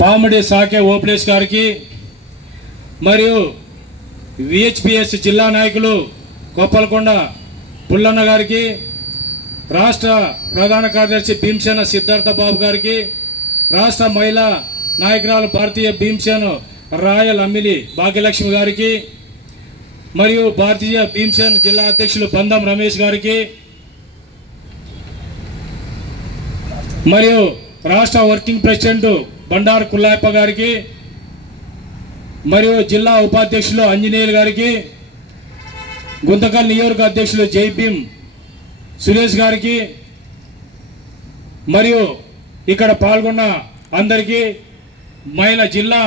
పామిడి సాకే OPS గారికి మరియు VHPS జిల్లా నాయకులు కొప్పలకొండ పుల్లన్న గారికి, రాష్ట్ర ప్రధాన కార్యదర్శి భీమసేన సిద్ధార్థ బాబు గారికి, రాష్ట్ర మహిళా నాయకురాలు భారతీయ భీమసేన రాయల్ అమ్మిలి భాగ్యలక్ష్మి గారికి మరియు భారతీయ భీమసేన జిల్లా అధ్యక్షులు బంధం రమేష్ గారికి మరియు రాష్ట్ర వర్కింగ్ ప్రెసిడెంట్ బండారు కుల్లాయప్ప గారికి మరియు జిల్లా ఉపాధ్యక్షులు ఆంజనేయులు గారికి, గుంతకల్ నియోజక అధ్యక్షులు జై భీమ్ సురేష్ గారికి మరియు ఇక్కడ పాల్గొన్న అందరికీ మహిళా జిల్లా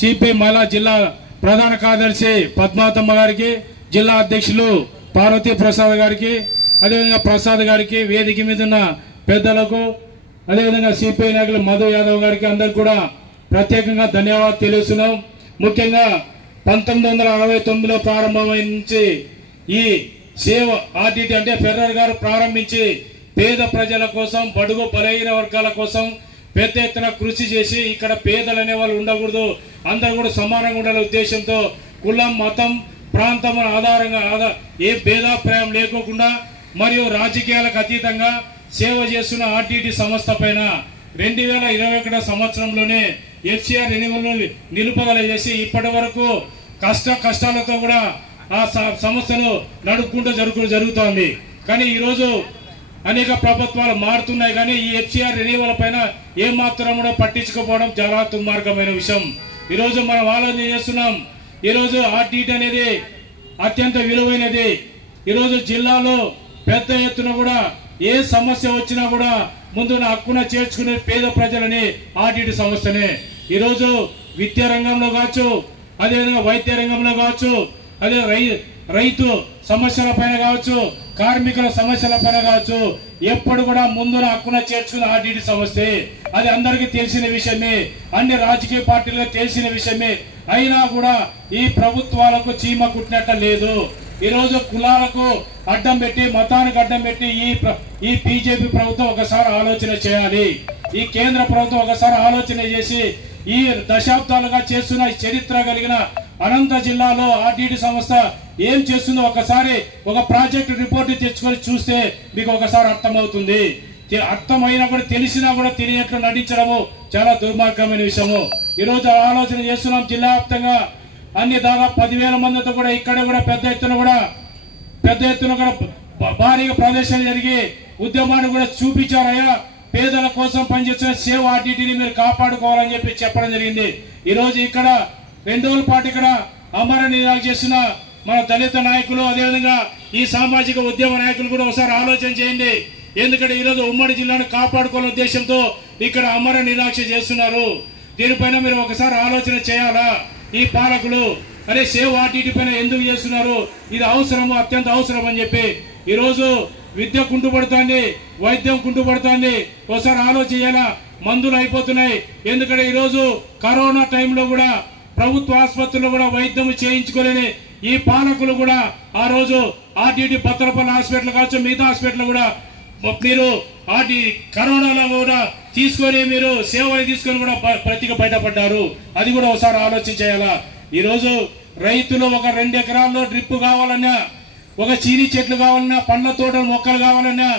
సిపిఐ మహిళా జిల్లా ప్రధాన కార్యదర్శి పద్మావతమ్మ గారికి, జిల్లా అధ్యక్షులు పార్వతీ ప్రసాద్ గారికి, అదేవిధంగా ప్రసాద్ గారికి, వేదిక మీద ఉన్న పెద్దలకు, అదేవిధంగా సిపిఐ నాయకులు మధు యాదవ్ గారికి అందరికి కూడా ప్రత్యేకంగా ధన్యవాదాలు తెలియజేస్తున్నాం. ముఖ్యంగా 1969లో ప్రారంభమైన నుంచి ఈ సేవ ఆర్టీటీ అంటే ఫెర్రర్ గారు ప్రారంభించి పేద ప్రజల కోసం, బడుగు బలహీన వర్గాల కోసం పెద్ద ఎత్తున కృషి చేసి ఇక్కడ పేదలు అనే వాళ్ళు ఉండకూడదు, అందరూ కూడా సమానంగా ఉండాలనే ఉద్దేశంతో కులం, మతం, ప్రాంతం ఆధారంగా ఏ భేదాభిప్రాయం లేకోకుండా మరియు రాజకీయాలకు అతీతంగా సేవ చేస్తున్న ఆర్టీటీ సంస్థ పైన 2021 సంవత్సరంలోనే ఎఫ్సిఆర్ రెన్యువల్ నిలుపుదల చేసి ఇప్పటి వరకు కష్టాలతో కూడా ఆ సంస్థను నడుపుకుంటూ జరుగుతోంది. కానీ ఈరోజు అనేక ప్రభుత్వాలు మారుతున్నాయి, కానీ ఈ ఎఫ్సిఆర్ రెన్యువల్ పైన ఏమాత్రం కూడా పట్టించుకోపోవడం చాలా దుర్మార్గమైన విషయం. ఈరోజు మనం ఆలోచన చేస్తున్నాం. ఈరోజు ఆర్టీటీ అనేది అత్యంత విలువైనది. ఈరోజు జిల్లాలో పెద్ద ఎత్తున కూడా ఏ సమస్య వచ్చినా కూడా ముందు హక్కున చేర్చుకునే పేద ప్రజలని ఆర్టీటీ సంస్థనే. ఈరోజు విద్యా రంగంలో కావచ్చు, అదేవిధంగా వైద్య రంగంలో కావచ్చు, అదే రైతు సమస్యల పైన కావచ్చు, కార్మికుల సమస్యల పైన కావచ్చు, ఎప్పుడు కూడా ముందున హక్కున చేర్చుకున్న ఆర్టీటీ సంస్థే. అది అందరికీ తెలిసిన విషయమే, అన్ని రాజకీయ పార్టీలకు తెలిసిన విషయమే. అయినా కూడా ఈ ప్రభుత్వాలకు చీమ కుట్టినట్టు లేదు. ఈరోజు కులాలకు అడ్డం పెట్టి, మతానికి అడ్డం పెట్టి ఈ బీజేపీ ప్రభుత్వం ఒకసారి ఆలోచన చేయాలి. ఈ కేంద్ర ప్రభుత్వం ఒకసారి ఆలోచన చేసి ఈ దశాబ్దాలుగా చేస్తున్న చరిత్ర కలిగిన అనంత జిల్లాలో ఆర్టీటీ సంస్థ ఏం చేస్తుందో ఒకసారి ఒక ప్రాజెక్టు రిపోర్ట్ తెచ్చుకొని చూస్తే మీకు ఒకసారి అర్థమవుతుంది. అర్థమైనా కూడా తెలిసినా కూడా తెలియనట్లు నటించడము చాలా దుర్మార్గమైన విషయము. ఈరోజు ఆలోచన చేస్తున్నాం. జిల్లా వ్యాప్తంగా అన్ని దాదాపు 10,000 మందితో కూడా ఇక్కడ కూడా పెద్ద ఎత్తున కూడా భారీగా ప్రదర్శన జరిగి ఉద్యమాన్ని కూడా చూపించారయ్యా. పేదల కోసం పనిచేస్తున్న సేవ్ ఆర్టీటీని మీరు కాపాడుకోవాలని చెప్పడం జరిగింది. ఈరోజు ఇక్కడ 2 రోజుల పాటు ఇక్కడ అమర నిరాశ చేసిన మన దళిత నాయకులు, అదేవిధంగా ఈ సామాజిక ఉద్యమ నాయకులు కూడా ఒకసారి ఆలోచన చేయండి. ఎందుకంటే ఈరోజు ఉమ్మడి జిల్లాను కాపాడుకోవాలనే ఉద్దేశంతో ఇక్కడ అమర నిరాశ చేస్తున్నారు. దీనిపైన మీరు ఒకసారి ఆలోచన చేయాలా? ఈ పాలకులు అరే సేవ్ ఆర్టీటీ పైన ఎందుకు చేస్తున్నారు? ఇది అవసరము, అత్యంత అవసరం అని చెప్పి ఈరోజు విద్య కుంటుపడుతోంది, వైద్యం కుంటుపడుతోంది. ఒకసారి ఆలోచన చేయాలా? మందులు అయిపోతున్నాయి. ఎందుకంటే ఈరోజు కరోనా టైంలో కూడా ప్రభుత్వ ఆసుపత్రుల్లో కూడా వైద్యం చేయించుకోలేని ఈ పాలకులు కూడా ఆ రోజు ఆర్టీటీ భద్రపల్లి హాస్పిటల్ కావచ్చు, మిగతా హాస్పిటల్ కూడా మీరు కరోనాలో కూడా తీసుకొని మీరు సేవలు తీసుకొని కూడా ప్రతిగా బయటపడ్డారు. అది కూడా ఒకసారి ఆలోచన చేయాలా? ఈరోజు రైతులు ఒక 2 ఎకరాల్లో డ్రిప్ కావాలన్నా, ఒక చీని చెట్లు కావాలన్నా, పండ్ల తోటలు మొక్కలు కావాలన్నా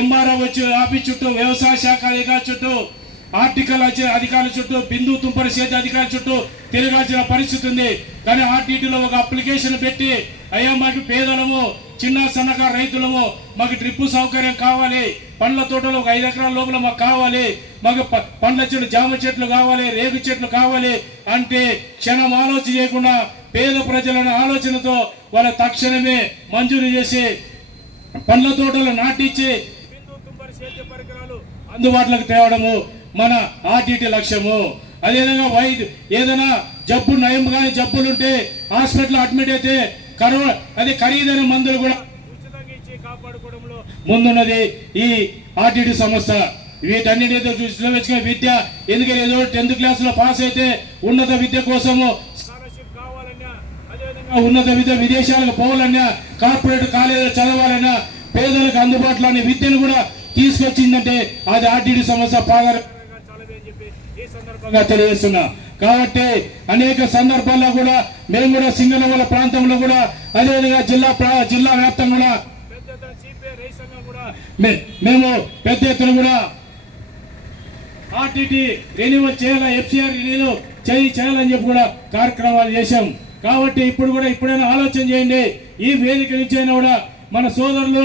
ఎంఆర్ఓ వచ్చి ఆఫీస్ చుట్టూ, వ్యవసాయ శాఖ అధికారుల చుట్టూ, ఆర్టికల్ అధికారుల చుట్టూ, బిందు తుంపరి సేద్య అధికారుల చుట్టూ తిరగాల్సిన పరిస్థితి ఉంది. కానీ ఆర్టీటీలో ఒక అప్లికేషన్ పెట్టి అయ్యా మాకు పేదలము, చిన్న సన్నకారు రైతులము, మాకు డ్రిప్ సౌకర్యం కావాలి, పండ్ల తోటలు ఒక 5 ఎకరాల లోపల మాకు కావాలి, మాకు పండ్ల చెట్లు, జామ చెట్లు కావాలి, రేగు చెట్లు కావాలి అంటే క్షణం ఆలోచన చేయకుండా పేద ప్రజలను ఆలోచనతో వాళ్ళ తక్షణమే మంజూరు చేసి పండ్ల తోటలు నాటించి బిందు తుంపరి సేద్య పరికరాలు అందుబాటులోకి తేవడము మన ఆర్టీటీ లక్ష్యము. అదేవిధంగా ఏదైనా జబ్బు నయం కానీ జబ్బులుంటే హాస్పిటల్ అడ్మిట్ అయితే అది ఖరీదైన మందులు కూడా ఉచితంగా ఇచ్చి కాపాడుకోవడంలో ముందున్నది ఈ ఆర్టీటీ సంస్థ. వీటన్నిటితో విద్య, ఎందుకంటే ఏదో 10th క్లాసులో పాస్ అయితే ఉన్నత విద్య కోసము స్కాలర్షిప్ కావాలన్నా, అదేవిధంగా ఉన్నత విద్య విదేశాలకు పోవాలన్నా, కార్పొరేట్ కాలేజీలో చదవాలన్నా, పేదలకు అందుబాటులో విద్యను కూడా తీసుకొచ్చిందంటే అది ఆర్టీటీ సంస్థ పాదాలు చెప్పి ఈ సందర్భంగా తెలియజేస్తున్నా. కాబట్టి అనేక సందర్భాల్లో కూడా మేము కూడా సింగనమల ప్రాంతంలో కూడా అదేవిధంగా జిల్లా వ్యాప్తంగా కూడా పెద్ద ఎత్తున సిపిఐ రైతు సంఘం కూడా మేము పెద్ద ఎత్తున కూడా ఆర్టీటీ రెన్యువల్ చేయాలా, ఎఫ్సిఆర్ రెన్యువల్ చేయాలని చెప్పి కూడా కార్యక్రమాలు చేశాం. కాబట్టి ఇప్పుడు కూడా ఇప్పుడైనా ఆలోచన చేయండి. ఈ వేదిక నుంచి అయినా కూడా మన సోదరులు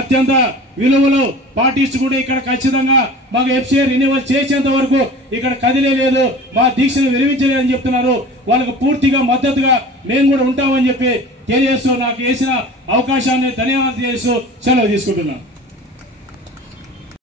అత్యంత విలువలు పాటిస్తూ కూడా ఇక్కడ ఖచ్చితంగా మాకు ఎఫ్సిఆర్ రెన్యువల్ చేసేంత వరకు ఇక్కడ కదిలేదు, మా దీక్షను విరమించలేదని చెప్తున్నారు. వాళ్ళకు పూర్తిగా మద్దతుగా మేము కూడా ఉంటామని చెప్పి తెలియజేస్తూ నాకు వేసిన అవకాశాన్ని ధన్యవాదాలు చేస్తూ సెలవు తీసుకుంటున్నాను.